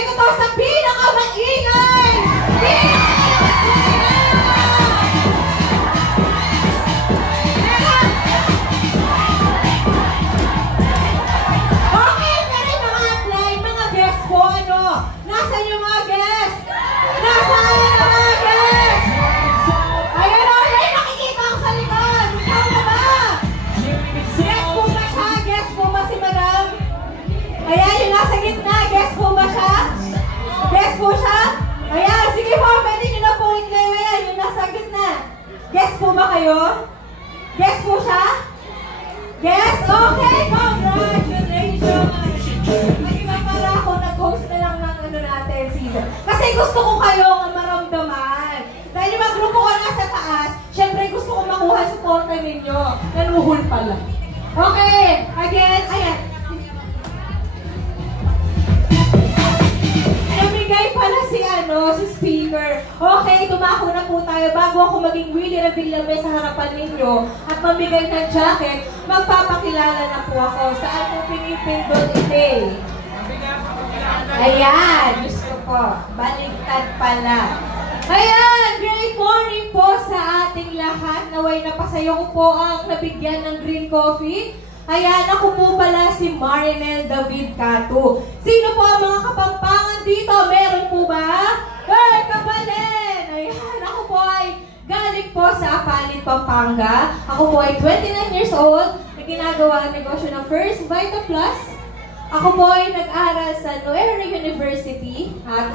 ibibigay ko to sa pinakamaingay! Okay, pero mga apply, mga guests po, ano? Nasaan yung mga guests? Nasaan yung mga guests? Ayan o, ayan, nakikita ako sa likod. Ikaw na ba? Guest po ba siya? Guest po ba si Madam? Ayan, yung nasa gitna. Guest po ba siya? Guest po siya? Ayan, sige po, pwede nyo na po i-claim. Ayan, yung nasa gitna. Guest po ba kayo? Guest po siya? Yes? Okay, congratulations! Mag-iba pala ako, nag-host na lang ng ano natin season. Kasi gusto ko kayong maramdaman. Dahil yung mga grupo ko nasa taas, syempre gusto ko makuha supporta ninyo. Nanuhol pala. Okay, again, ayan. Namigay pala si si speaker. Okay, tumako na po tayo. Bago ako maging Willie Revillame sa harapan ninyo at mamigay ng jacket, magpapakilala na po ako. Saan po pinipindot ite? Ayan, gusto ko. Baligtad pala. Ayan, great morning po sa ating lahat. Naway napasayo ko po ang nabigyan ng green coffee. Ayan, ako po pala si Marinel David Catu. Sino po ang mga kapampangan dito? Meron po ba? Hey, kabalin! Ayan, ako po ay galing po sa Apalit, Pampanga. Ako po ay 29 years old na ginagawa ang negosyo ng First Vita Plus. Ako po ay nag-aral sa Noera University at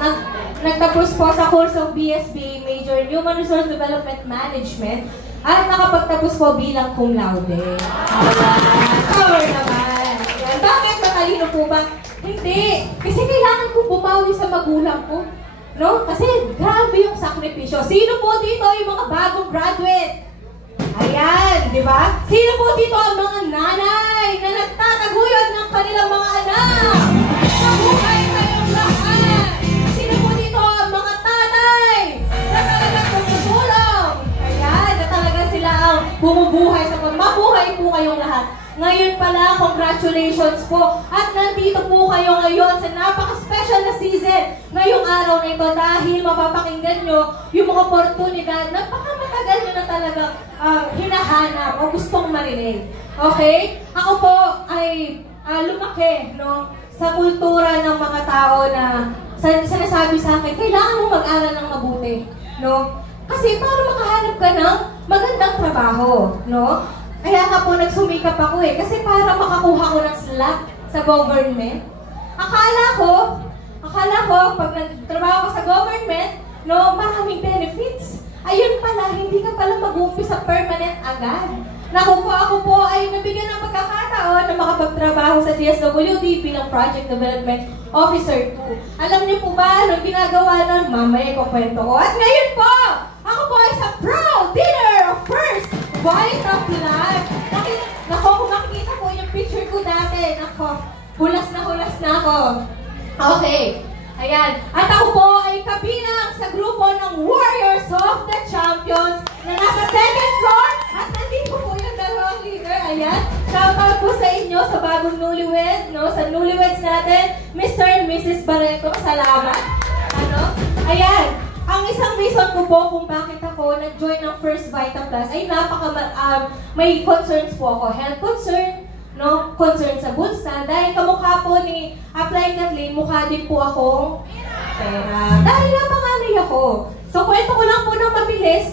nagtapos po sa course of BSBA Major Human Resource Development Management at nakapagtapos po bilang cum laude. Power naman. Ayan. Bakit matalino po ba? Hindi. Kasi kailangan ko bumawi sa magulang ko. No? Kasi grabe yung sakripisyo. Sino po dito yung mga bagong graduate? Ayan, di ba? Sino po dito ang mga nanay na nagtataguyod ng kanilang mga anak? Mabuhay kayong lahat! Sino po dito ang mga tatay na talagang tumutulong? Ayan, na talaga sila ang bumubuhay sa mabuhay po kayong lahat. Ngayon pala, congratulations po. At nandito po kayo ngayon sa napaka-special na season ngayong araw na ito dahil mapapakinggan nyo yung mga oportunidad na matagal nyo na talagang hinahanap o gustong marinig. Okay? Ako po ay lumaki sa kultura ng mga tao na sinasabi sa akin, kailangan mong mag-aral ng mabuti. No? Kasi para makahanap ka ng magandang trabaho. No? Kaya nga po nagsumikap ako kasi para makakuha ko ng slot sa government. Akala ko pag nagtrabaho ko sa government, maraming benefits. Ayun pala, hindi ka pala mag-uumpisa permanent agad. Ako po ay nabigyan ng pagkakataon na makapagtrabaho sa DSWD bilang Project Development Officer 2. Alam niyo po ba anong ginagawa nun? Mamaya ikukwento ko. At ngayon po, ako po ay sa proud winner of First Vita Plus. Nako, kung makikita po yung picture ko dati, nako, hulas na ako. Okay. Ayan. At ako po ay kabilang sa grupo ng Warriors of the Champions na nasa second floor. At nandito po yung dalawang leader. Ayan. Shoutout po sa inyo sa bagong newlywed, sa newlyweds natin, Mr. and Mrs. Barreto. Salamat. Ayan. Ang isang reason ko po kung bakit ako nag-join ng First Vita Plus ay may concerns po ako. Health concern, concern sa bulsa. Dahil kamukha po ni Apply Kathleen, mukha din po akong pera. Dahil napanganay ako. So, kwento ko lang po ng mabilis,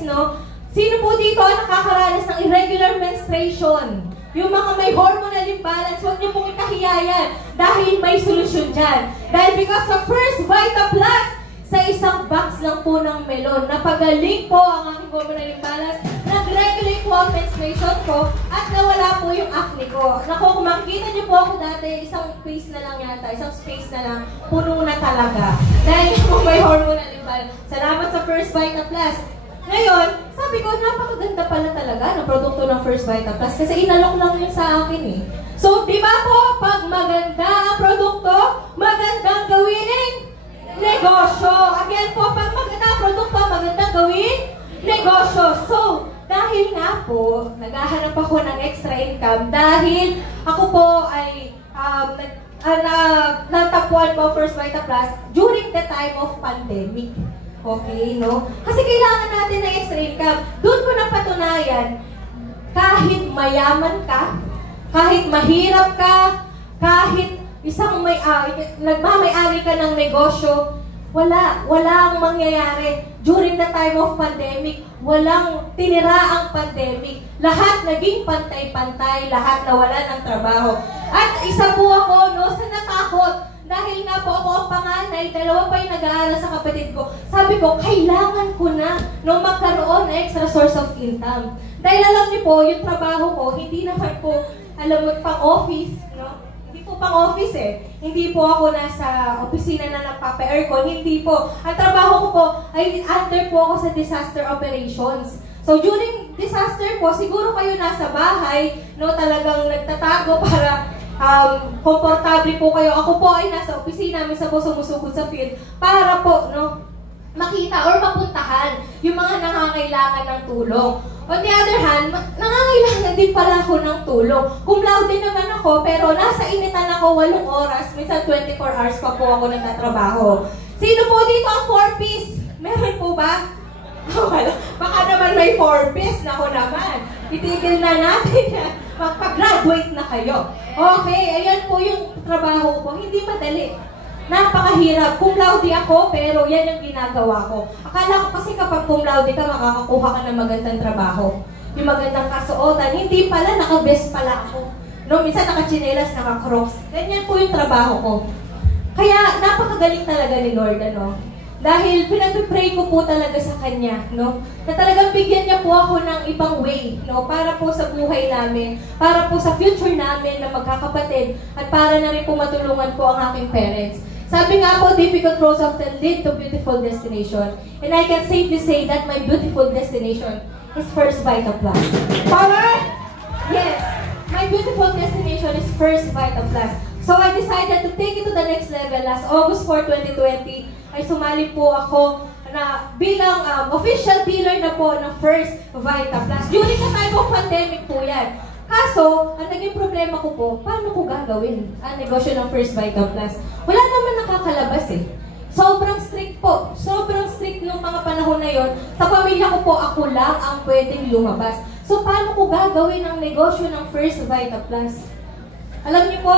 Sino po dito ang nakakaranas ng irregular menstruation? Yung mga may hormonal imbalance, huwag niyo pong ikahiyayan dahil may solusyon dyan. Dahil because sa First Vita Plus, sa isang box lang po ng melon, napagaling po ang aking hormonal imbalance, nag-regulate po ang menstruation ko, at nawala po yung acne ko. Naku, kung makikita niyo po ako dati, isang space na lang yata, isang space na lang, puno na talaga. Dahil po may hormonal imbalance. Salamat sa First Vita Plus. Ngayon, sabi ko, napakaganda pala talaga ng produkto ng First Vita Plus kasi inalok lang yun sa akin So, di ba po, pag maganda ang produkto, magandang gawin negosyo. Again po, pag maganda ang produkto, magandang gawin negosyo. So, dahil nga po, naghahanap ako ng extra income dahil ako po ay natapuan ko First Vita Plus during the time of pandemic. Okay, no? Kasi kailangan natin ng extra income. Doon ko napatunayan, kahit mayaman ka, kahit mahirap ka, kahit nagmamay-ari ka ng negosyo, walang mangyayari. During the time of pandemic, walang tinira ang pandemic. Lahat naging pantay-pantay, lahat nawalan ng trabaho. At isa po ako, no, sa natakot. Dahil nga po ako ang panganay, dalawa pa yung nag-aaral sa kapatid ko. Sabi ko, kailangan ko na no, magkaroon ng extra source of income. Dahil alam niyo po, yung trabaho ko, hindi naman po, alam mo, pang-office, no? Hindi po pang-office Hindi po ako nasa opisina na nagpapa-aircon. Hindi po. Ang trabaho ko po ay under po ako sa disaster operations. So during disaster po, siguro kayo nasa bahay, no, talagang nagtatago para komportable po kayo. Ako po ay nasa opisina, minsan po sumusugod sa field para po, no, makita or mapuntahan yung mga nangangailangan ng tulong. On the other hand, nangangailangan din pala ako ng tulong. Cum laude naman ako, pero nasa initan ako 8 oras, minsan 24 hours pa po ako nagtatrabaho. Sino po dito ang 4-piece? Meron po ba? Wala. Baka naman may 4-piece. Nako naman. Itigil na natin yan. Magpa-graduate na kayo. Okay, ayan po yung trabaho ko. Hindi madali. Napakahirap. Cum laude ako, pero yan yung ginagawa ko. Akala ko kasi kapag cum laude ka, makakakuha ka ng magandang trabaho. Yung magandang kasuotan. Hindi pala, naka-vest pala ako. No, minsan naka-chinelas, naka-crocs. Ganyan po yung trabaho ko. Kaya, napakagaling talaga ni Lord, ano? Dahil pinag-pray ko po talaga sa Kanya, no? Na talagang bigyan niya po ako ng ibang way, no? Para po sa buhay namin, para po sa future namin na magkakapatid, at para na rin po matulungan po ang aking parents. Sabi nga po, difficult roads often lead to beautiful destination. And I can safely say that my beautiful destination is First Vita Plus. Power? Yes. My beautiful destination is First Vita Plus. So I decided to take it to the next level. Last August 4, 2020, ay sumali po ako na bilang official dealer na po ng First Vita Plus. During the time of pandemic po yan. Kaso, ang naging problema ko po, paano ko gagawin ang negosyo ng First Vita Plus? Wala naman nakakalabas Sobrang strict po. Sobrang strict nung mga panahon na yon. Sa pamilya ko po, ako lang ang pwedeng lumabas. So, paano ko gagawin ang negosyo ng First Vita Plus? Alam niyo po,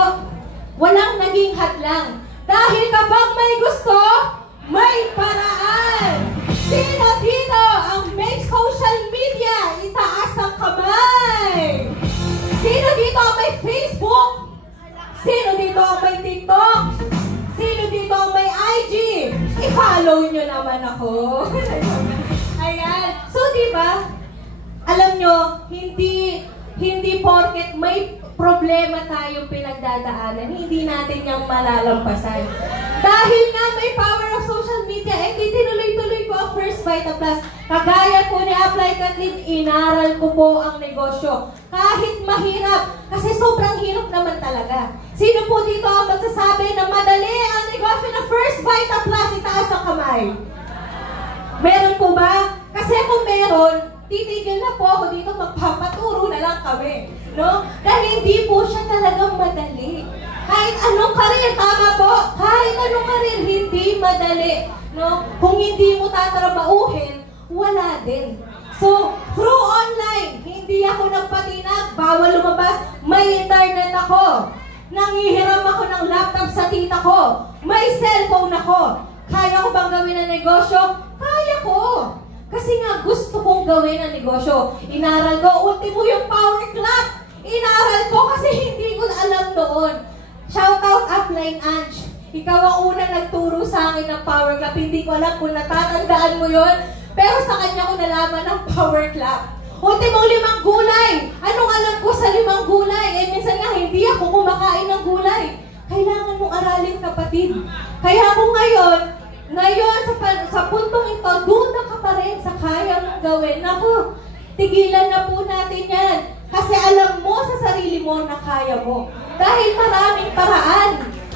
walang naging hadlang. Dahil kapag may gusto, may paraan. Sino dito ang may social media? Itaas ang kamay. Sino dito ang may Facebook? Sino dito ang may TikTok? Sino dito ang may IG? I-follow nyo naman ako. Ayan. So, diba? Alam nyo, hindi porket may problema tayong pinagdadaanan, hindi natin yung malalampasan. Dahil nga may power of social media, tinuloy-tuloy ko ang First Vita Plus. Kagaya po ni Apply Kathleen, inaral ko po ang negosyo. Kahit mahirap, kasi sobrang hirap naman talaga. Sino po dito ang magsasabi na madali ang negosyo ng First Vita Plus? Itaas ang kamay. Meron po ba? Kasi kung meron, titigil na po ako dito, magpapaturo na lang kami. No? Dahil hindi po siya talagang madali. Kahit anong karir, tama po, kahit anong karir, hindi madali. No? Kung hindi mo tatrabauhin, wala din. So, through online, hindi ako nagpatinag, bawal lumabas, may internet ako. Nangihiram ako ng laptop sa tita ko. May cellphone ako. Kaya ko bang gawin ang negosyo? Kaya ko. Kasi nga gusto kong gawin ang negosyo. Inaral ko, ultimo yung power clap. Inaral ko kasi hindi ko alam noon. Shoutout Upline Ange. Ikaw ang unang nagturo sa akin ng power clap. Hindi ko alam kung natatandaan mo yon. Pero sa kanya ko nalaman ng power clap. Ultimong 5 gulay. Anong alam ko sa 5 gulay? Minsan nga hindi ako kumakain ng gulay. Kailangan mong aralin, kapatid. Kaya kung ngayon, sa puntong ito, doon na ka pa rin sa kaya mong gawin. Naku, tigilan na po natin yan. Kasi alam mo sa sarili mo na kaya mo. Dahil maraming paraan.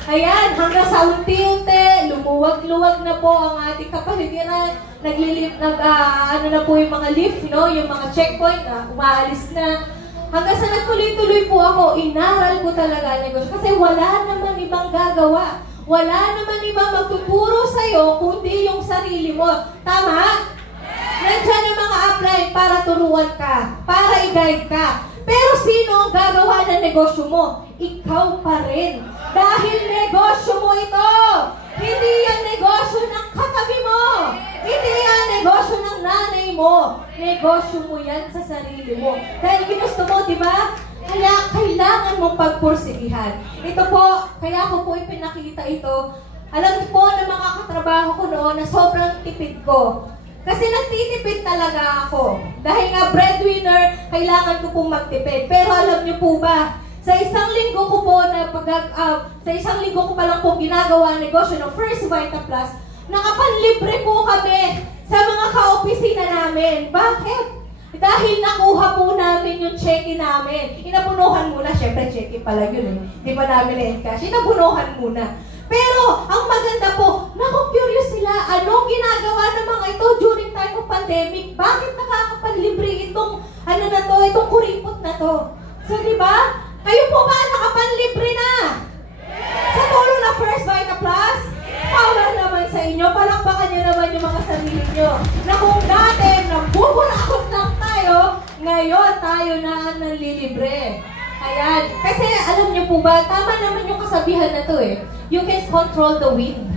Ayan, hanggang sa unti-unti, lumuwag-luwag na po ang ating kapaligiran. Ano na po yung mga lift, no? Yung mga checkpoint, umaalis na. Hanggang sa nagtuloy-tuloy po ako, inaral ko talaga ang negosyo. Kasi wala naman ibang gagawa. Wala naman ibang magtuturo sa'yo, kundi yung sarili mo. Tama? Nandiyan yung mga upline para turuan ka, para i-guide ka. Pero sino ang gagawa ng negosyo mo? Ikaw pa rin. Dahil negosyo mo ito. Hindi yan negosyo ng katabi mo. Hindi yan negosyo ng nanay mo. Negosyo mo yan sa sarili mo. Dahil ginusto mo, di ba? Kaya kailangan mong pagpursigihan. Ito po, kaya ko po ipinakita ito. Alam niyo po na mga katrabaho ko noon na sobrang tipid ko. Kasi nagtitipid talaga ako. Dahil nga breadwinner, kailangan ko pong magtipid. Pero alam niyo po ba, sa isang linggo ko po na sa isang linggo ko pa lang po ginagawa ang negosyo ng First Vita Plus, nakapanlibre po kami sa mga ka-opisina namin. Bakit? Dahil nakuha po namin yung cheque namin. Inabunuhan muna. Siyempre, cheque pala yun eh. Di ba namin na-encash? Inabunuhan muna. Pero, ang maganda po, naku-curious sila. Anong ginagawa ng mga ito during time of pandemic? Bakit nakakapanlibre itong, itong kuripot na to? So, di ba? Kayo po ba nakapanlibre na? Sa tulong na First Vita Plus? Power naman sa inyo. Palakpakan nyo naman yung mga sarili nyo. Na kung dati, nagbuburakot lang tayo, ngayon tayo na ang nanlilibre. Ayan. Kasi alam nyo po ba, tama naman yung kasabihan na to eh. You can control the wind.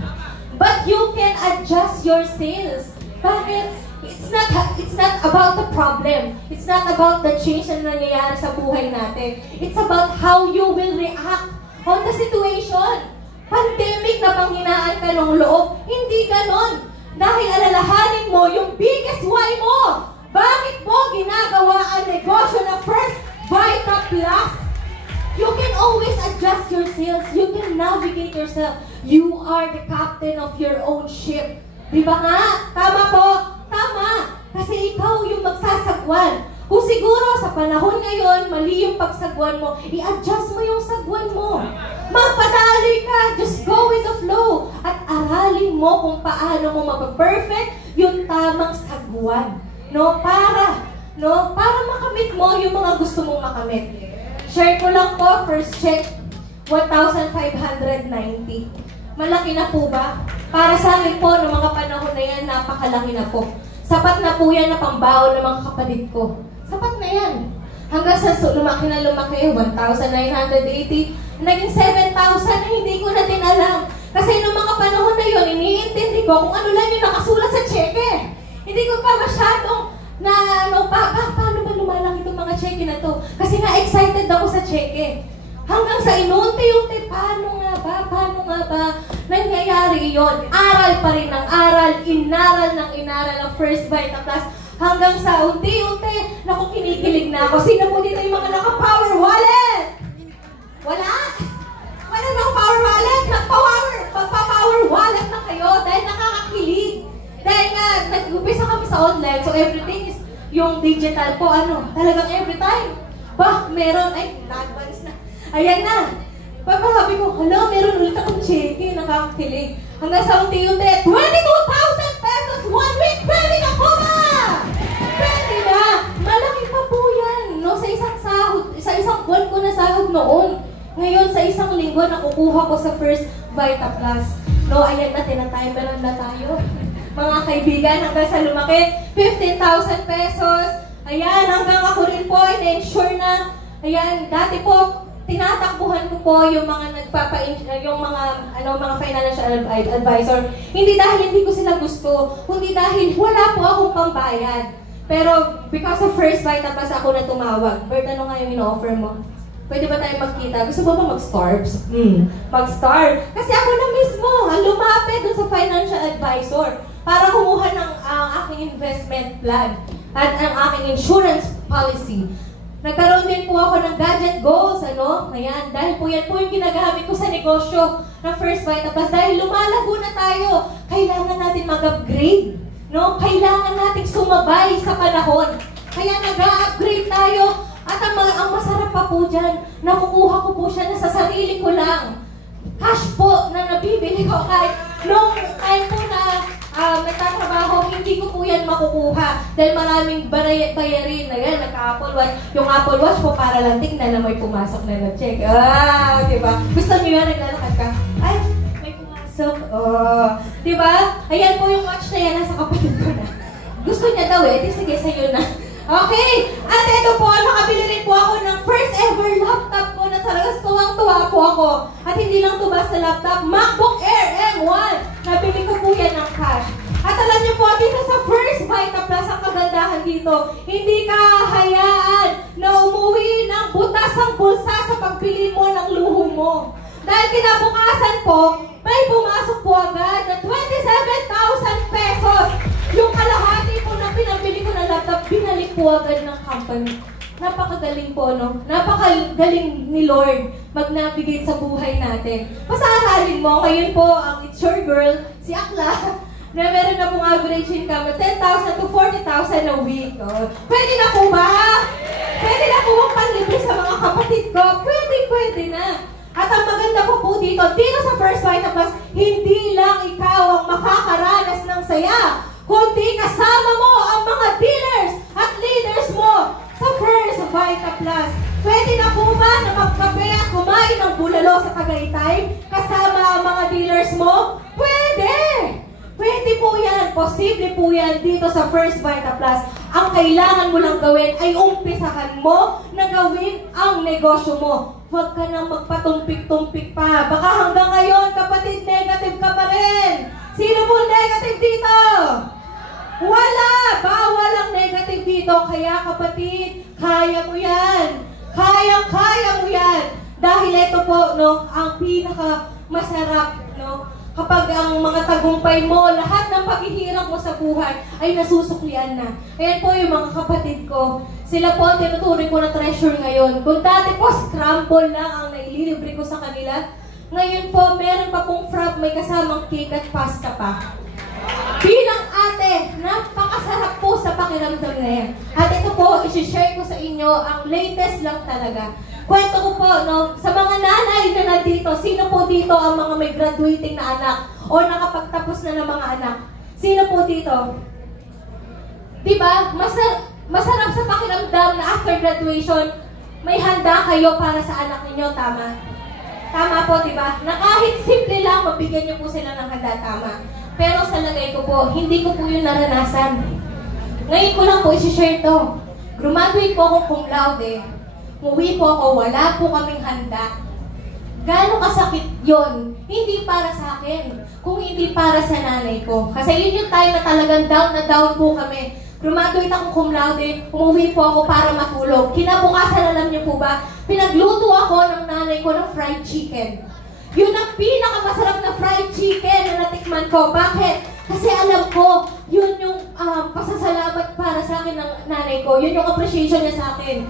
But you can adjust your sails. Bakit? It's not about the problem. It's not about the change na nangyayari sa buhay natin. It's about how you will react on the situation. Pandemic na panghinaan ka ng loob. Hindi ganon. Dahil alalahanin mo yung biggest why mo. Bakit mo ginagawa ang negosyo ng First Vita Plus? You can always adjust your sails. You can navigate yourself. You are the captain of your own ship. Di ba nga? Tama po? Tama. Kasi ikaw yung magsasagwan. Kung siguro sa panahon ngayon, mali yung pagsagwan mo, i-adjust mo yung sagwan mo. Magpadali ka, just go with the flow. At aralin mo kung paano mo mapag-perfect yung tamang sagwan. Para makamit mo yung mga gusto mong makamit. Share ko lang po, first check, 1,590. Malaki na po ba? Para sa amin po, noong mga panahon na yan, napakalaki na po. Sapat na po yan na pambaon ng mga kapatid ko. Sapat na yan. Hanggang sa lumaki na lumaki, 1,980, naging 7,000 na hindi ko na din alam. Kasi noong mga panahon na yun, iniintindi ko kung ano lang yung nakasulat sa cheque. Hindi ko pa masyadong paano ba lumalaki itong mga cheque na to? Kasi nga excited ako sa cheque. Hanggang sa inunti-unti, paano nga ba nangyayari yon? Aral pa rin ng aral, inaral ng First Vita Plus, hanggang sa unti-unti, naku, kinikilig na ako. Sino po dito yung mga naka-power wallet? Wala? Wala ng power wallet? Magpa-power wallet na kayo dahil nakakakilig. Dahil nga, nag-upisa kami sa online, so everything is yung digital po, talagang every time. Meron, advance na. Ayan na. Sabi ko, meron ulit akong cheque, nakakakilig. Hanggang sa unti-unti, 22,000 pesos 1 week, pwede na po ba? Pwede na. Malaki pa po yan, no? Sa isang sahod, sa isang buwan ko na sahod noon. Ngayon, sa isang linggo, nakukuha ko sa First Vita Plus. No, ayan na, tinatimeran na tayo. Mga kaibigan, hanggang sa lumaki, 15,000 pesos. Ayan, hanggang ako rin po, in-ensure na. Ayan, dati po, tinatakbuhan ko po yung mga mga financial advisor. Hindi dahil hindi ko sila gusto, kundi dahil wala po akong pambayad. Pero because of First Vita Plus ako na tumawag. Bert, ano nga yung ino-offer mo? Pwede ba tayo magkita? Gusto mo ba mag-starbs? Mag-starve. Kasi ako na mismo, lumapit dun sa financial advisor para kumuha ng aking investment plan at ang aking insurance policy. Nagkaroon din po ako ng gadget goals, Ayan, dahil po yan po yung ginagamit ko sa negosyo ng First Vita Plus. Dahil lumalago na tayo, kailangan natin mag-upgrade, Kailangan natin sumabay sa panahon. Kaya nag-upgrade tayo. At ang masarap pa po dyan, nakukuha ko po siya na sa sarili ko lang. Cash po na nabibili ko kahit nung time po na nagtatrabaho, hindi ko po yan makukuha. Dahil maraming bayarin na yan, nagka-Apple Watch. Yung Apple Watch po para lang tignan na may pumasok na check. Diba? Gusto nyo yan, naglalakad ka. Ay, may pumasok. Diba? Ayan po yung watch na yan, nasa kapatid ko na. Gusto niya daw di sige, sa'yo na. Okay, at ito po, nakabili rin po ako ng first ever laptop ko na talaga tuwang-tuwa po ako. At hindi lang ito basta laptop, MacBook Air M1. Nabili ko po yan ng cash. At alam niyo po, dito sa First Vita Plus, ang kagandahan dito, hindi ka hahayaan na umuwi ng butas ang bulsa sa pagbili mo ng luho mo. Dahil kinabukasan po, may pumasok po agad na 27,000 pesos. Yung kalahati po na pinabili ko ng laptop, binalik po agad ng company. Napakagaling po, no? Napakagaling ni Lord magnavigate sa buhay natin. Pasahalin mo, ngayon po, ang It's Your Girl, si Akla, na meron na pong average income na 10,000 to 40,000 a week. Pwede na po ba? Pwede na po bang panlibre sa mga kapatid ko? Pwede na. At ang maganda po dito sa First Vita Plus, hindi lang ikaw ang makakaranas ng saya, kundi kasama mo ang mga dealers at leaders mo sa First Vita Plus. Pwede na po ba na magkape at kumain ng bulalo sa Tagaytay kasama ang mga dealers mo? Pwede! Pwede po yan. Posible po yan dito sa First Vita Plus. Ang kailangan mo lang gawin ay umpisahan mo na gawin ang negosyo mo. Huwag ka nang magpatumpik-tumpik pa. Baka hanggang ngayon, kapatid, negative ka pa rin. Sino po negative dito? Wala! Bawal ang negative dito. Kaya kapatid, kaya mo yan. Kaya mo yan. Dahil ito po, no, ang pinaka masarap, no, kapag ang mga tagumpay mo, lahat ng paghihirap mo sa buhay ay nasusuklian na. Ayan po yung mga kapatid ko. Sila po ang tinuturing ko na treasure ngayon. Kung dati po, scramble lang ang naililibre ko sa kanila, ngayon po, meron pa pong frap, may kasamang cake at pasta pa. Bilang ate, napakasarap po sa pakiramdam na yan. At ito po, isi-share ko sa inyo ang latest lang talaga. Kwento ko po, no, sa mga nanay na nandito, sino po dito ang mga may graduating na anak o nakapagtapos na ng mga anak? Sino po dito? Diba? Masarap sa pakiramdam na after graduation, may handa kayo para sa anak ninyo, tama? Tama po, diba? Na kahit simple lang, mabigyan niyo po sila ng handa, tama? Pero sa lagay ko po, hindi ko po yun naranasan. Ngayon ko lang po isi-share to. Graduate po ako cum laude. Umuwi po ako, wala po kaming handa. Gano'ng kasakit yon? Hindi para sa akin, kung hindi para sa nanay ko. Kasi yun yung time na talagang down na down po kami. Graduate akong cum laude, umuwi po ako para matulog. Kinabukasan, alam niyo po ba, pinagluto ako ng nanay ko ng fried chicken. Yun ang pinakamasarap na fried chicken na natikman ko. Bakit? Kasi alam ko, yun yung pasasalamat para sa akin ng nanay ko. Yun yung appreciation niya sa akin.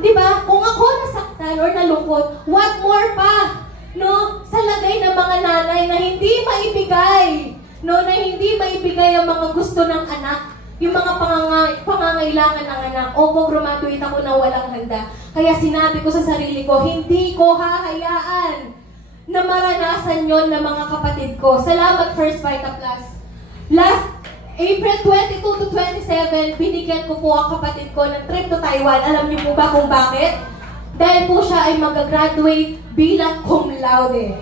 Diba? Kung ako nasaktan or nalungkot, what more pa? No? Sa lagay ng mga nanay na hindi maibigay. No? Na hindi maibigay ang mga gusto ng anak. Yung mga pangangailangan ng anak. Opo, graduate ako na walang handa. Kaya sinabi ko sa sarili ko, hindi ko hahayaan na maranasan yon ng mga kapatid ko. Salamat First Vita Plus. Last April 22 to 27, binigyan ko po ang kapatid ko ng trip to Taiwan. Alam niyo po ba kung bakit? Dahil po siya ay mag-graduate bilang cum laude.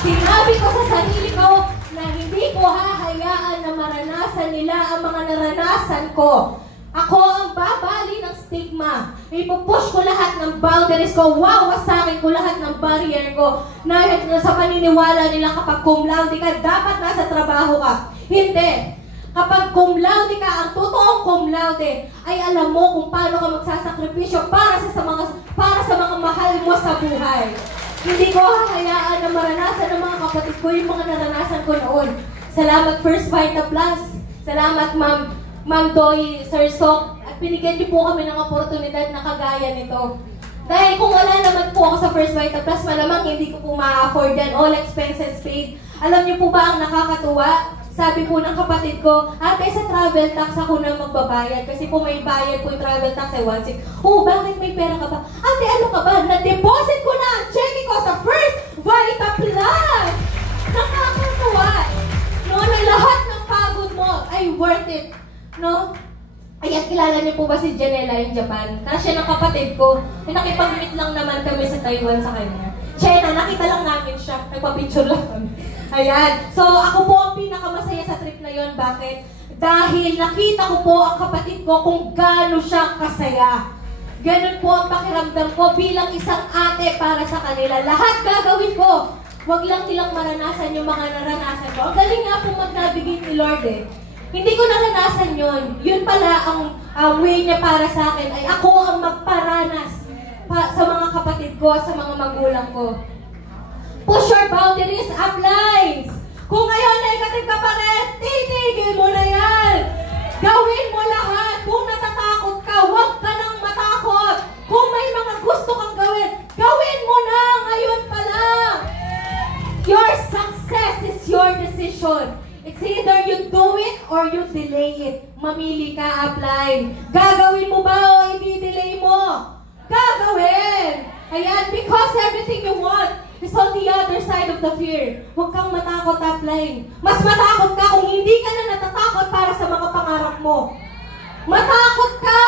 Sinabi ko sa sarili ko na hindi ko hahayaan na maranasan nila ang mga naranasan ko. Ako ang babali ng stigma. Ipupush ko lahat ng boundaries ko. Wawasakin ko lahat ng barrier ko. Na sa paniniwala nila kapag cum laude ka, dapat nasa trabaho ka. Hindi. Kapag cum laude ka, ang totoong cum laude, ay alam mo kung paano ka magsasakripisyo para sa mga mahal mo sa buhay. Hindi ko hahayaan na maranasan ng mga kapatid ko yung mga naranasan ko noon. Salamat First Vita Plus. Salamat Ma'am Doy, Sir Sok. At binigyan niyo po kami ng oportunidad na kagaya nito. Dahil kung wala naman po ako sa First Vita Plus, malamang hindi ko po ma-afford yan. All expenses paid. Alam niyo po ba ang nakakatuwa? Sabi po ng kapatid ko, ate, sa travel tax ako na magbabayad. Kasi po may bayad po yung travel tax ay 1,600. Oh, bakit may pera ka ba? Ate, ano ka ba? Na-deposit ko na ang check ko sa First Vita Plus! Nakakatuwa! No, na lahat ng pagod niyo po ba si Janela in Japan? Siya ng kapatid ko. Nakipag-meet lang naman kami sa Taiwan sa kanya. Chena, nakita lang namin siya. Nagpa-picture lang kami. Ayan. So, ako po ang pinakamasaya sa trip na yon. Bakit? Dahil nakita ko po ang kapatid ko kung gaano siya kasaya. Ganun po ang pakiramdam ko bilang isang ate para sa kanila. Lahat gagawin ko. Huwag lang nilang maranasan yung mga naranasan ko. Ang galing nga po mag-navigate ni Lord eh. Hindi ko naranasan yon. Yun pala ang way niya para sa akin ay ako ang magparanas sa mga kapatid ko at sa mga magulang ko. Push your boundaries, uplines! Kung ngayon negative ka pa rin, titigil mo na yan! Gawin mo lahat! Kung natatakot ka, huwag ka nang matakot! Kung may mga gusto kang gawin, gawin mo na ngayon pa lang! Your success is your decision. It's either you do it or you delay it. Mamili ka, upline. Gagawin mo ba o i-delay mo? Gagawin! Ayan, because everything you want is on the other side of the fear. Huwag kang matakot, upline. Mas matakot ka kung hindi ka na natatakot para sa mga pangarap mo. Matakot ka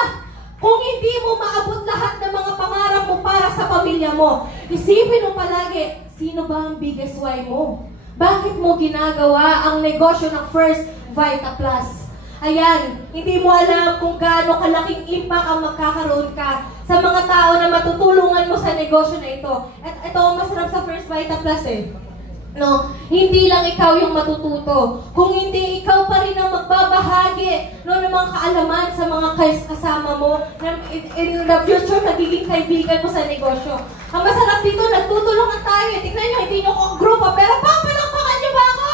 kung hindi mo maabot lahat ng mga pangarap mo para sa pamilya mo. Isipin mo palagi, sino ba ang biggest why mo? Bakit mo ginagawa ang negosyo ng First Vita Plus? Ayan, hindi mo alam kung gaano kalaking impact ang magkakaroon ka sa mga tao na matutulungan mo sa negosyo na ito. At ito ang masarap sa First Vita Plus eh. No, hindi lang ikaw yung matututo. Kung hindi, ikaw pa rin ang magbabahagi ng mga kaalaman sa mga kasama mo na in the future magiging kaibigan mo sa negosyo. Ang masarap dito, nagtutulungan tayo. Tingnan nyo, hindi nyo kong grupo, pero papalakpakan nyo ba ako?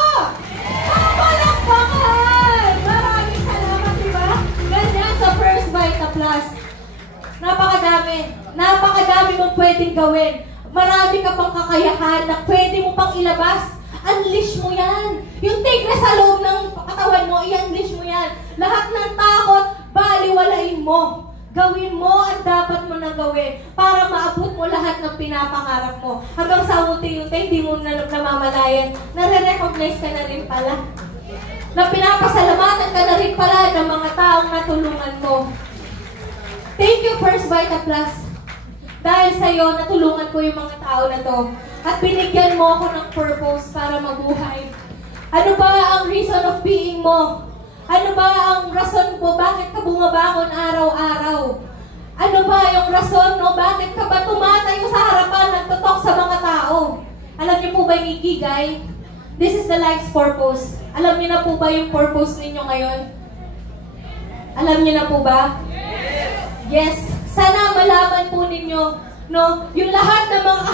Papalakpakan! Maraming salamat, diba? Ganyan sa First Vita Plus. Napakadami mong pwedeng gawin. Marami ka pang kakayahan na pwede mo pang ilabas. Unleash mo yan. Yung tigre sa loob ng katawan mo, i-unleash mo yan. Lahat ng takot, baliwalain mo. Gawin mo ang dapat mo na gawin para maabot mo lahat ng pinapangarap mo. Hanggang sa unti-unti, hindi mo na namamalayan. Nare-recognize ka na rin pala. Na pinapasalamatan ka na rin pala ng mga taong natulungan mo. Thank you, First Vita Plus. Dahil sa'yo, natulungan ko yung mga tao na to. At binigyan mo ako ng purpose para mabuhay. Ano ba ang reason of being mo? Ano ba ang rason mo? Bakit ka bumabangon araw-araw? Ano ba yung rason, no? Bakit ka ba tumatayo sa harapan, nagtutok sa mga tao? Alam niyo po ba yung ikigay? This is the life's purpose. Alam niyo na po ba yung purpose ninyo ngayon? Alam niyo na po ba? Yes. Sana malaman po ninyo, no? Yung lahat ng mga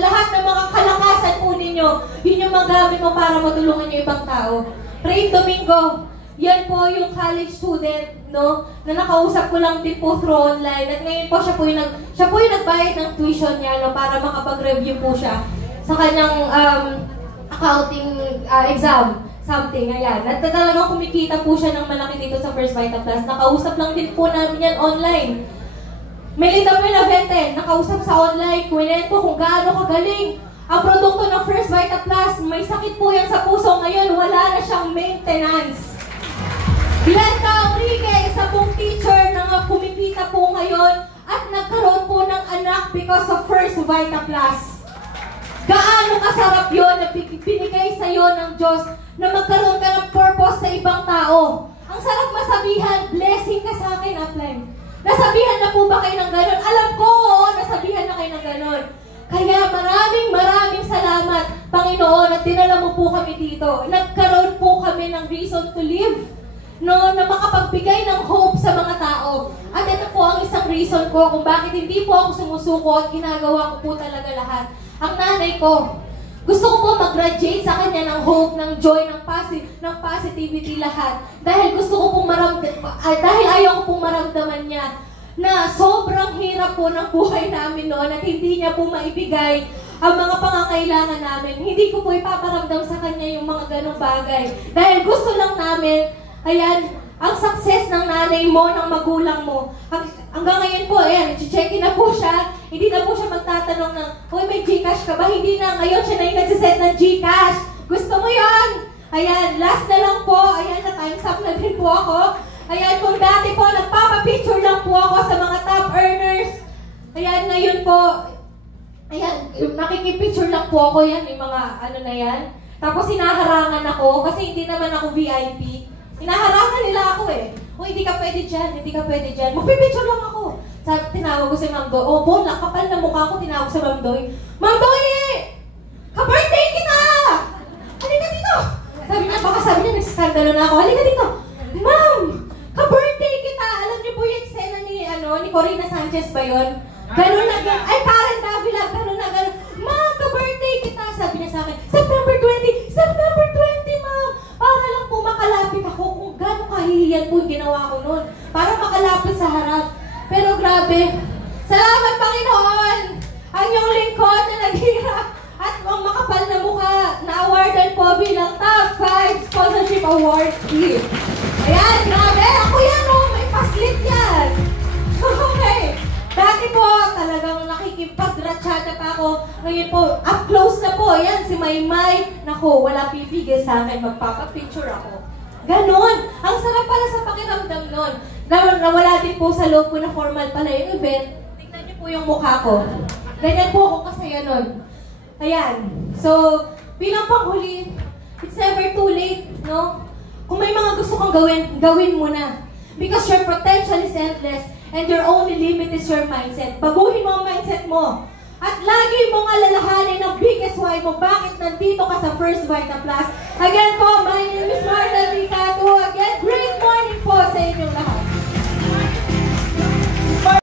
lahat ng mga kalakasan po ninyo, yun yung magamit mo para matulungan yung ibang tao. Rain Domingo, yan po yung college student, no? Na nakausap ko lang din po through online. At ngayon po siya po yung nagbayad ng tuition niya, no? Para makapag-review po siya sa kanyang accounting exam. Something, ayan. At talagang kumikita po siya ng malaki dito sa First Vita Plus. Nakausap lang din po namin yan online. Melita Benavente, nakausap sa online, kwento kung gaano kagaling ang produkto ng First Vita Plus. May sakit po yan sa puso ngayon, wala na siyang maintenance. Blanca Enrique, isa pong teacher na kumikita po ngayon at nagkaroon po ng anak because of First Vita Plus. Gaano kasarap yun na binigay sa'yo ng Diyos na magkaroon ka ng purpose sa ibang tao. Ang sarap masabihan, blessing ka sa akin, upline. Nasabihan na po ba kayo ng ganon? Alam ko, nasabihan na kayo ng ganon. Kaya maraming salamat, Panginoon, at dinala mo po kami dito. Nagkaroon po kami ng reason to live, no, na makapagbigay ng hope sa mga tao. At ito po ang isang reason ko kung bakit hindi po ako sumusuko at ginagawa ko po talaga lahat. Ang nanay ko, gusto ko po mag-graduate sa kanya ng hope, ng joy, ng positivity lahat. Dahil gusto ko pong dahil ayaw ko pong maramdaman niya na sobrang hirap po ng buhay namin noon at hindi niya po maibigay ang mga pangangailangan namin. Hindi ko po ipaparamdam sa kanya yung mga ganong bagay. Dahil gusto lang namin, ayan, ang success ng nanay mo, ng magulang mo. Hanggang ngayon po, ayan, checkin na po siya. Hindi na po siya magtatanong ng, uy, may Gcash ka ba? Hindi na. Ngayon siya na yung nagsisend ng Gcash. Gusto mo yon? Ayan, last na lang po. Ayan, na time's up na din po ako. Ayan, kung dati po, nagpapapicture lang po ako sa mga top earners. Ayan, ngayon po, ayan, nakikipicture lang po ako yan, yung mga ano na yan. Tapos hinaharangan ako, kasi hindi naman ako VIP. Hinaharangan nila ako eh. O, hindi ka pwede dyan, hindi ka pwede dyan. Magpipicture lang ako. Sabi, tinawag ko si Ma'am Doy. Oh, Bon, nakapal na mukha ko, tinawag sa Ma'am Doy. Ma'am Doy! Ka-birthday kita! Halika dito! Sabi niya, baka sabi niya, nagskandalo na ako. Halika dito! Ma'am! Ka-birthday kita! Alam niyo po yung eksena ni Corina Sanchez ba yun? Ganun na, ay Karen Davila, ganun na, ganun. Ma'am, ka-birthday kita! Sabi niya sa akin, September 20! September 20, ma'am! Para lang po makalapit ako kung gano'ng kahihiyan po yung ginawa ko noon. Para makalapit sa harap. Pero grabe, salamat Panginoon! Ang iyong lingkod na naghirap at ang makapal na mukha na awardan po bilang Top 5 Sponsorship Award Team. Ayan, grabe! Ako yan oh! May paslit yan! Okay. Dati po, talagang nakikipagratsyada pa ako. Ngayon po, up close na po. Ayan, si Maymay. Naku, wala pipigil sa akin. Magpapapicture ako. Ganon. Ang sarap pala sa pakiramdam nun. Nawala din po sa loob ko na formal pala yung event. Tingnan niyo po yung mukha ko. Ganyan po ako kasaya nun. Ayan. So, bilang panghuli, it's never too late, no? Kung may mga gusto kang gawin, gawin mo na. Because your potential is endless and your only limit is your mindset. Baguhin mo ang mindset mo. At lagi mong alalahanin ang biggest why mo bakit nandito ka sa First Vita Plus. Again po,